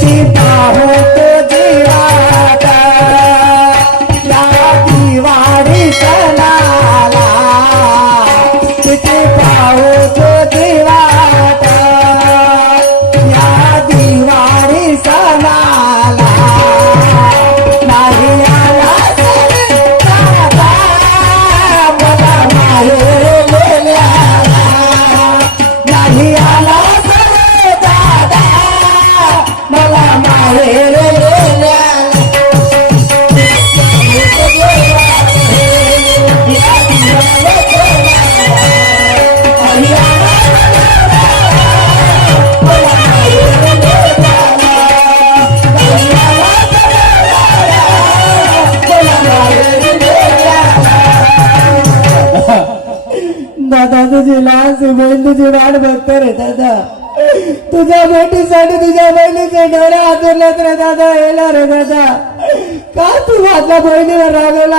किती पाहू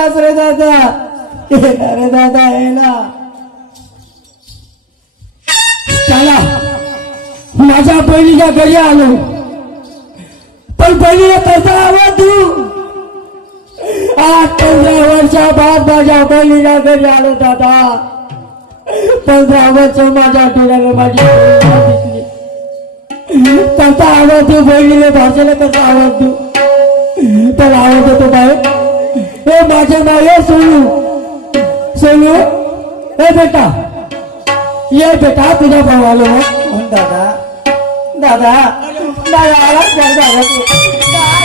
बहिणीवर रे दादा. येला रे दादा येला चला. माझ्या बहिणीच्या घरी आलो. पण बहिणीला कसा आवाज तू आठ पंधरा वर्षा बाद माझ्या बहिणीच्या घरी आलो दादा. पंधरा वर्ष माझ्या डोळ्याने माझी बहीण दिसली कसा आवाज तू बहिणीने भाषेला कसा आवाज तू त्याला आवाज होतो बाहेर हे माझे नाव आहे सोनू सोनू हे बेटा ये बेटा तुझ्या भाऊ आलो ना दादा दादा दादा आला दादा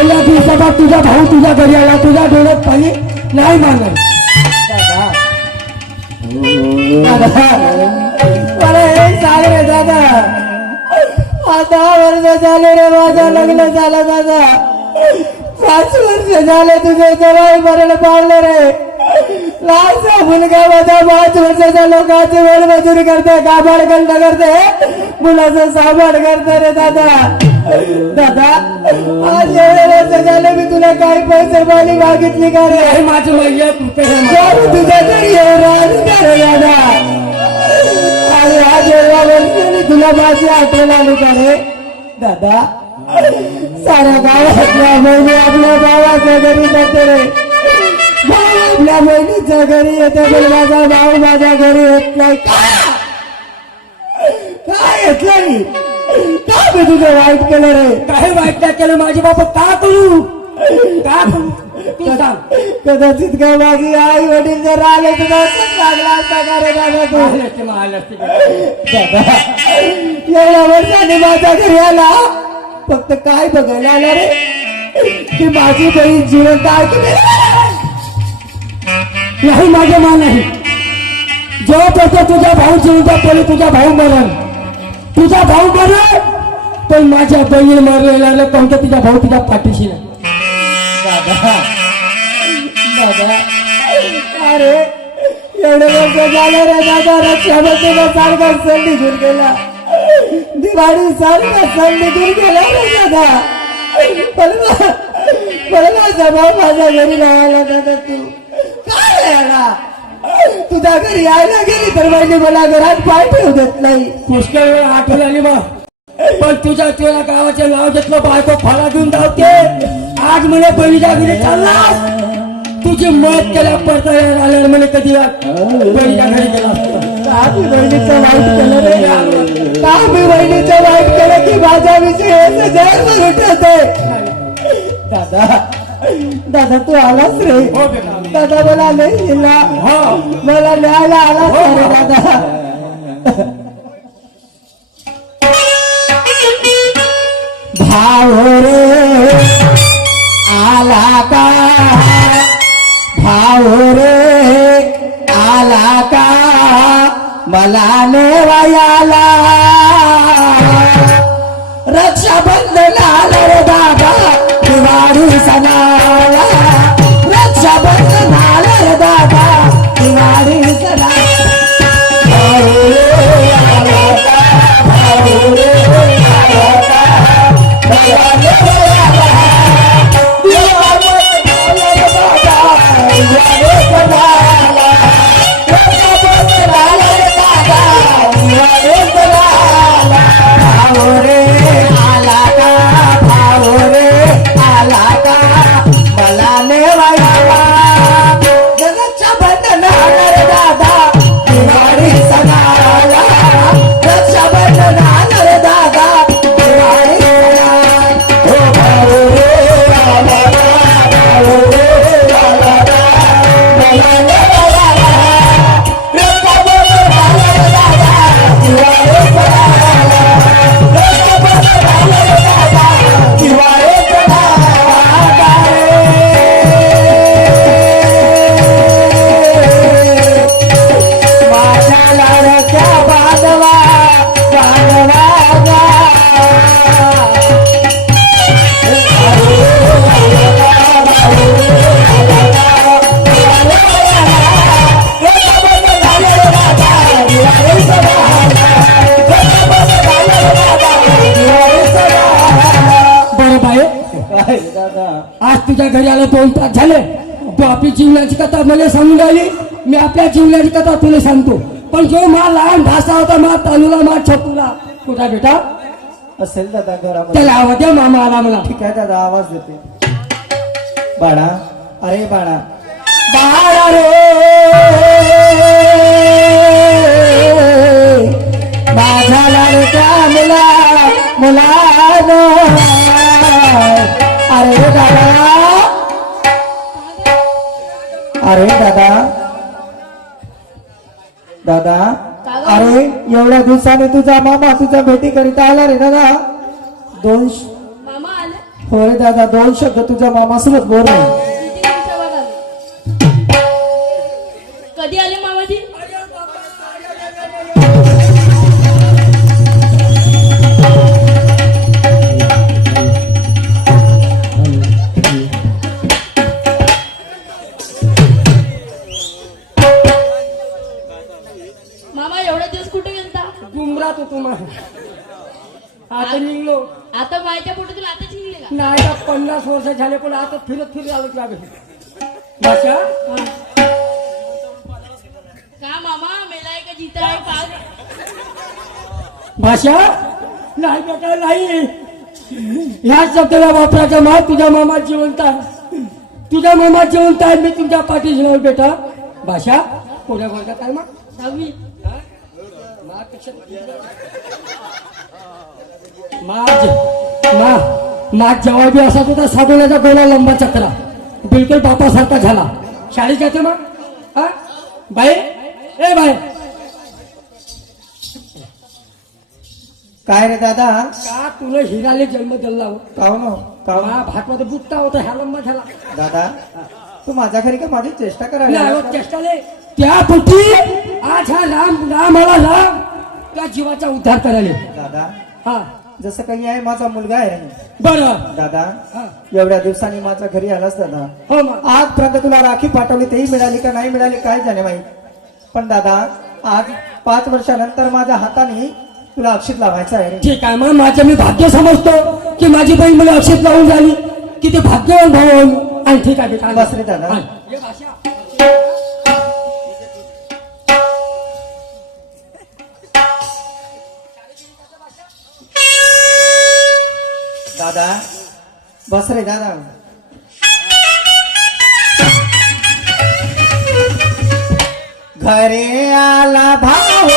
तू दिवसाचा तुझा भाऊ तुझ्या घरी आला तुझ्या डोळ्यात पाणी नाही मारणार दादा. अरे हे रे दादा. आता वर्ष झाले रे माझं लग्न झालं दादा. पाच वर्ष झाले तुझे जवळ मरण पावले रे. मुलगा माझा पाच वर्षाच्या लोकांची वेळ मजुरी करते काबाड गंड करते मुलाचं साबाड करते रे दादा. दादा आज एवढे वर्ष झाले मी तुला काही पैसे पाणी मागितली का रे? हे माझं जाऊ तुझ्या घरी ये राज कर दादा? आणि आज एवढ्या वर्षाने तुला माझी आठवण आली का रे? दादा साऱ्या गावातल्या बहिणी आपल्या भावाच्या घरी जाते रे. आपल्या बहिणीच्या घरी येते पण माझा भाऊ माझ्या घरी येत नाही. काय येत नाही? मी तुझं वाईट केलं रे. काही वाईट नाही केलं? माझे बाप का करू? का करू? तू सांग. कदाचित काय माझी आई वडील जर आले तुला लागला असता का रे दादा तू? दादा एवढ्या वर्षाने माझ्या घरी आला. फक्त काय बघायला आला रे? की माझी बहीण जिवंत आहे की नाही? नाही माझे मान नाही. जोपर्यंत तुझा भाऊ जिवंत पहिले तुझा भाऊ मरण. तुझा भाऊ मरण. पण माझ्या बहिणी मरलेला नाही कोणता तुझा भाऊ तुझ्या पाठीशी नाही. दादा दादा अरे एवढे वर्ष झाले रे दादा रक्षाबंधन सारखा सण निघून गेला. दिवाळी सारखा सण निघून गेला रे दादा. पण मा- पण माझा भाऊ माझ्या घरी राहायला दादा तू. काय राहिला तुझ्या घरी यायला गेली तर म्हणजे मला घरात पाय ठेवू देत नाही. पुष्कळ वेळ आठवण आली मग पण तुझ्या तुझ्या गावाचे नाव घेतलं बायको फळा घेऊन धावते. आज म्हणे बहिणीच्या घरी चालला तुझी मत केल्या पडता आल्या म्हणे कधी घरी गेला मी बहिणीचं वाईट केलं रे. का मी बहिणीचं वाईट केलं की माझ्या विषयी दादा दादा तू आलास रे. हो बेटा. दादा मला नाही दिला हो. मला न्यायला आलास रे दादा. रे. आला का? भाव रे. आला का? मला नेवायाला. मला आपली जीवनाची कथा मला सांगून राहिली. मी आपल्या जीवनाची कथा तुला सांगतो. पण जो मा लहान भाषा होता मा तालुला मा छकुला कुठा बेटा? असेल दादा घरामध्ये. त्याला आवाज द्या मामा आला मला. ठीक आहे दादा आवाज देते. बाळा अरे बाळा. बाळा रे. माझा लाडका मुला मुला अरे दादा अरे दादा. दादा. अरे एवढ्या दिवसाने तुझा मामा तुझ्या भेटी करीता आला रे दादा. दोन मामा होय दादा दोन शब्द तुझ्या मामासोबत बोल. किती दिवसावर आले? कधी आले मामाजी? भाषा? नाही बेटा नाही. ह्या शब्दाला वापरायचा मा तुझ्या मामा जिवंत आहे. तुझ्या मामा जिवंत आहे मी तुझ्या पाठीशी राहू बेटा. भाषा? कोण्या वर्गात आहे मग दहावी माझ मा माझ जवाबी असा तुझा साधवण्याचा गोला लंबा चक्रा बिलकुल बापासारखा झाला. शाळेत जाते मग हा? बाई? ए बाई काय रे दादा? का तुला हिराले जन्म दिला हो? काव ना काव मा भातमध्ये बुट्टा होता ह्या लंबा झाला. दादा तू माझ्या घरी का माझी चेष्टा करायला हो, चेष्टाले त्या पोटी आज हा राम राम आला राम त्या जीवाचा उद्धार करायला दादा हा. जसं काही आहे माझा मुलगा आहे. बरं. दादा हा. एवढ्या दिवसांनी माझ्या घरी आलास दादा. हो मग आजपर्यंत तुला राखी पाठवली तेही मिळाली का नाही मिळाली काय जाणे माहीत पण दादा आज पाच वर्षानंतर माझ्या हाताने तुला अक्षित लावायचं आहे ठीक आहे मग माझं मी भाग्य समजतो की माझी बहीण मला अक्षित लावून झाली की ते भाग्यवान भाऊ आहे. आणि ठीक आहे बस रे दादा. हा. दादा बस रे दादा घरे आला भाऊ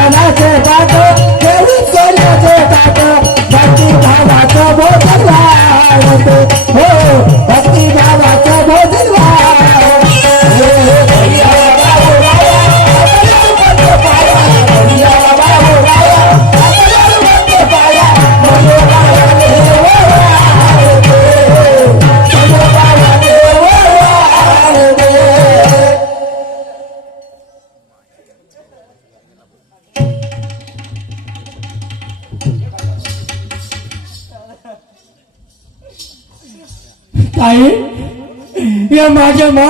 टाकून चंदनाचे पाठ घेऊन सोन्याचे ताई या माझ्या मा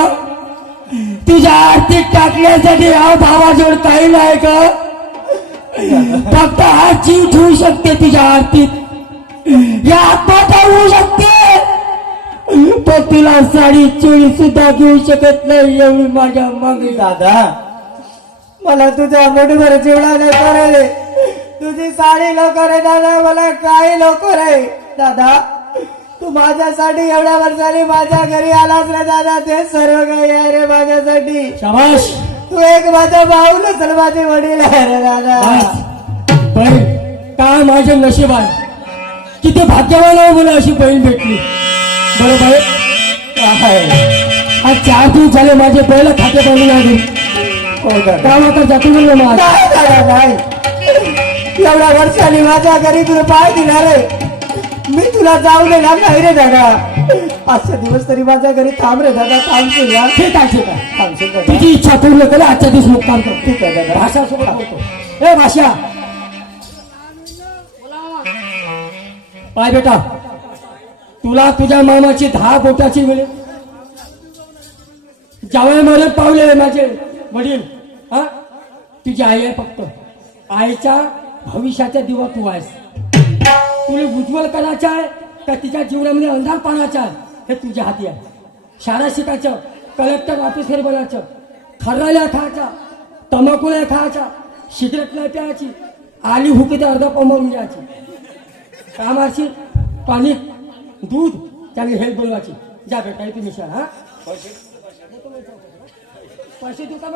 तुझ्या आर्थिक टाकण्यासाठी हा भावाजवळ काही नाही का? फक्त हा जीव ठेवू शकते तुझ्या आरतीत या आत्महत्या होऊ शकते. पण तुला साडी चोळी सुद्धा घेऊ शकत नाही एवढी माझ्या मागे. दादा मला तुझ्या मुठभर जेवढा नको रे तुझी साडी लवकर आहे दादा मला काही लवकर आहे. दादा तू माझ्यासाठी एवढ्या वर्षांनी माझ्या घरी आलास रे दादा ते सर्व काही आहे रे माझ्यासाठी. शाबाश तू एक माझा भाऊ नसल माझे वडील आहे रे दादा. बहीण काय माझे नशीब आहे किती भाग्यवान आहे मला अशी बहीण भेटली. बरोबर? आज चार दिवस झाले माझे बैल खाते पाणी लागले दादा. काम आता जातो म्हणलं मग नाही दादा नाही. एवढ्या वर्षांनी माझ्या घरी तुला पाय दिला रे. मी तुला जाऊ देणार नाही रे दादा. आजच्या दिवस तरी माझ्या घरी थांब रे दादा थांबशील ना ठीक आहे ठीक आहे. थांबशील दादा तुझी इच्छा पूर्ण कर आजच्या दिवस मुक्काम करतो ठीक आहे दादा. भाषा सोबत बोलतो. ए भाषा. पाय बेटा. तुला तुझ्या मामाची दहा बोटाची वेळ. जावया मारे पावले माझे वडील. हा? तुझी आई आहे फक्त. आईच्या भविष्याचा दिवा तू आहेस. तुला उज्ज्वल करायचं आहे का तिच्या जीवनामध्ये अंधार पाण्याचा आहे? हे तुझ्या हाती आहे. शाळा शिकायचं कलेक्टर ऑफिसर बनायचं खर्राल्या खायचा तंबाखूला खायचा सिगरेट नाही प्यायची आली हुकी ते अर्धा पमरून द्यायची कामाची पाणी दूध त्याने हेल्प बोलवायची. जा भेटायची तुम्ही मिशा हा? पैसे देऊ का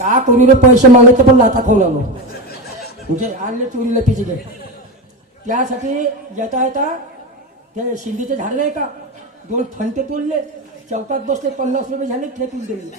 का करू रे पैसे मागायचं पण लाता खाऊन आलो कुठे आणले चोरीला तिचे घे. त्यासाठी येता येता ते शिंदीचे झाडले का? दोन फंते तोडले चौकात बसले पन्नास रुपये झाले फेकून दिले.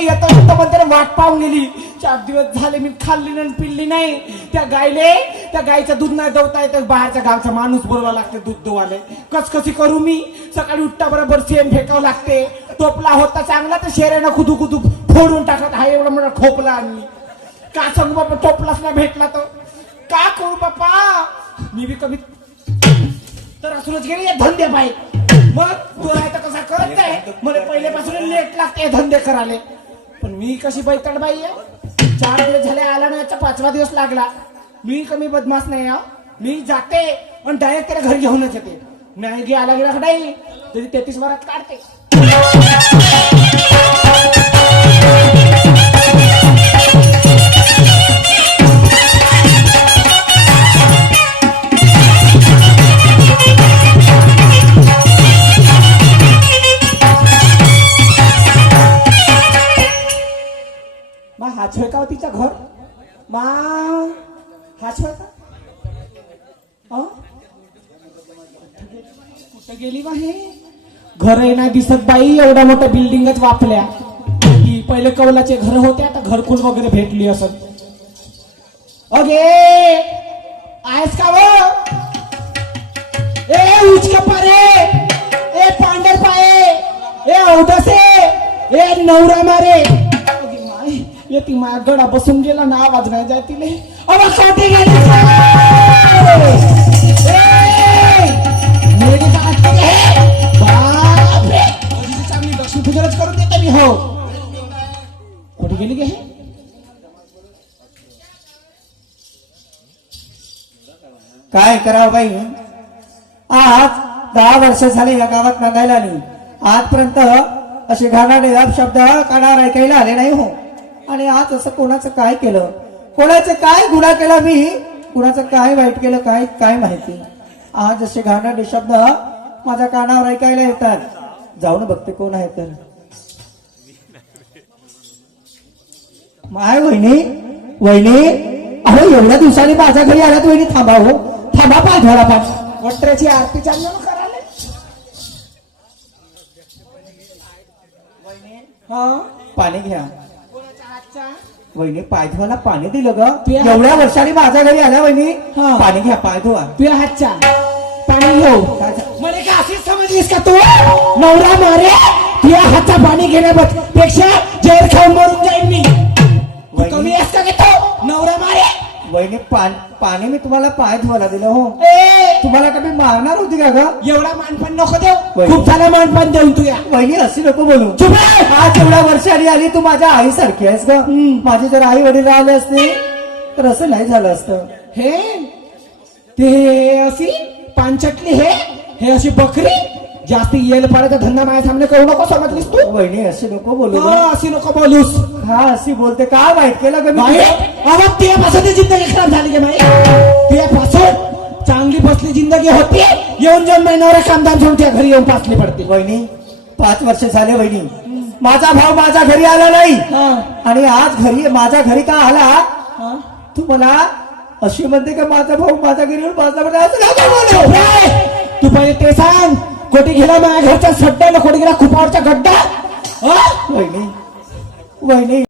गाय येतोय येतोय वाट पाहून गेली चार दिवस झाले मी खाल्ली नाही पिल्ली नाही. त्या गायले त्या गायचं दूध नाही दवता येत बाहेरच्या गावचा माणूस बोलवा लागते दूध दोवाले. कसकशी करू मी? सकाळी उठता बरोबर सेम फेकावं लागते. टोपला होता चांगला तर शेऱ्यानं खुदू खुदू फोडून टाकत हा एवढा म्हणा खोपला आणि का सांगू बापा टोपलाच नाही भेटला तर? का करू बाप्पा मी बी कमी तर असूनच गेले या धंदे बाई मग तो आहे तर कसा करत नाही मला पहिल्यापासून लेट लागते धंदे करायला. पण मी कशी बैतड बाई आहे? चार दिवस झाले आला नाही याचा पाचवा दिवस लागला. मी कमी बदमाश नाही हा. मी जाते पण डायरेक्ट त्याला घरी घेऊनच येते. नाही आला गेला नाही तरी तेहतीस वरात काढते. घर नाही दिसत बाई एवढ्या मोठ्या बिल्डिंगच वापल्या की पहिले कौलाचे घर होते आता घरकुल वगैरे भेटली असत. अगे! आहेस का ए उचके पारे! ए पांढर पाये! ए औदसे! ए नवरा मारे! अगे माय माया गडा बसून गेला ना आवाज नाही जाय तिले. अबा कोठे गेली चांगली लक्ष्मी करून मी हो. कुठे गेली गे काय करावं बाई आज दहा वर्ष झाले या गावात नांदायला नाही आजपर्यंत असे घाणाडे शब्द कानावर ऐकायला आले नाही हो. आणि आज असं कोणाचं काय केलं? कोणाचं काय गुन्हा केला मी? कुणाचं काय वाईट केलं काय काय माहिती? आज असे घाणाडे शब्द माझ्या कानावर ऐकायला येतात. जाऊन बघते कोण आहे तर. माय वहिनी वहिनी अहो एवढ्या दिवसांनी माझ्या घरी आल्यात वहिनी थांबा हो. थांबा पाय धरा पाय वट्र्याची आरती चालली ना करायला? हा? पाणी घ्या. वहिनी पाय धुवायला पाणी दिलं ग. एवढ्या वर्षांनी माझ्या घरी आल्या वहिनी. हा. पाणी घ्या पाय धुवा. तुझ्या हातचा? पाणी घेऊ. काय झालं? मला का अशीच समजलीस का तू? नवरा मारे तुझ्या हातचा पाणी घेण्यापेक्षा जैर खाऊन मरून जाईन मी. कमी का घेतो नवरा मारे. वहिनी पान- पाणी मी तुम्हाला पाय धुवायला दिलं हो. ए! तुम्हाला कमी मारणार होती का ग? एवढा मानपान नको देऊ. वहिनी. खूप झाला मानपान देऊन तुया. वहिनी अशी नको बोलू. चुप रे! आज एवढ्या वर्षांनी आली तू माझ्या आईसारखी आहेस ग. माझे जर आई वडील राहिले असते तर असं नाही झालं असतं. हे? ते अशी पानचटली हे? हे अशी बकरी? जास्त येल पाडायचा धंदा माझ्या सामने करू नको समजलीस तू? वहिनी अशी नको बोलू. हा, अशी नको बोलूस. हा अशी बोलते. काय वाईट केलं ग मी ती जिंदगी खराब झाली की माई तुझ्यापासून चांगली बसली जिंदगी होती येऊन जाऊन महिन्यावर कामदार घेऊन त्या घरी येऊन पाचली पडते वहिनी पाच वर्ष झाले वहिनी. माझा भाऊ माझ्या घरी आला नाही. हा, आणि आज घरी माझ्या घरी का आला. तू मला अशी म्हणते का माझा भाऊ माझ्या घरी माझा असं तू पहिले ते सांग. कोटी गेला माझ्या घरच्या सड्ड्याला कोटी गेला खुपावरचा गड्डा. वहिनी. वहिनी.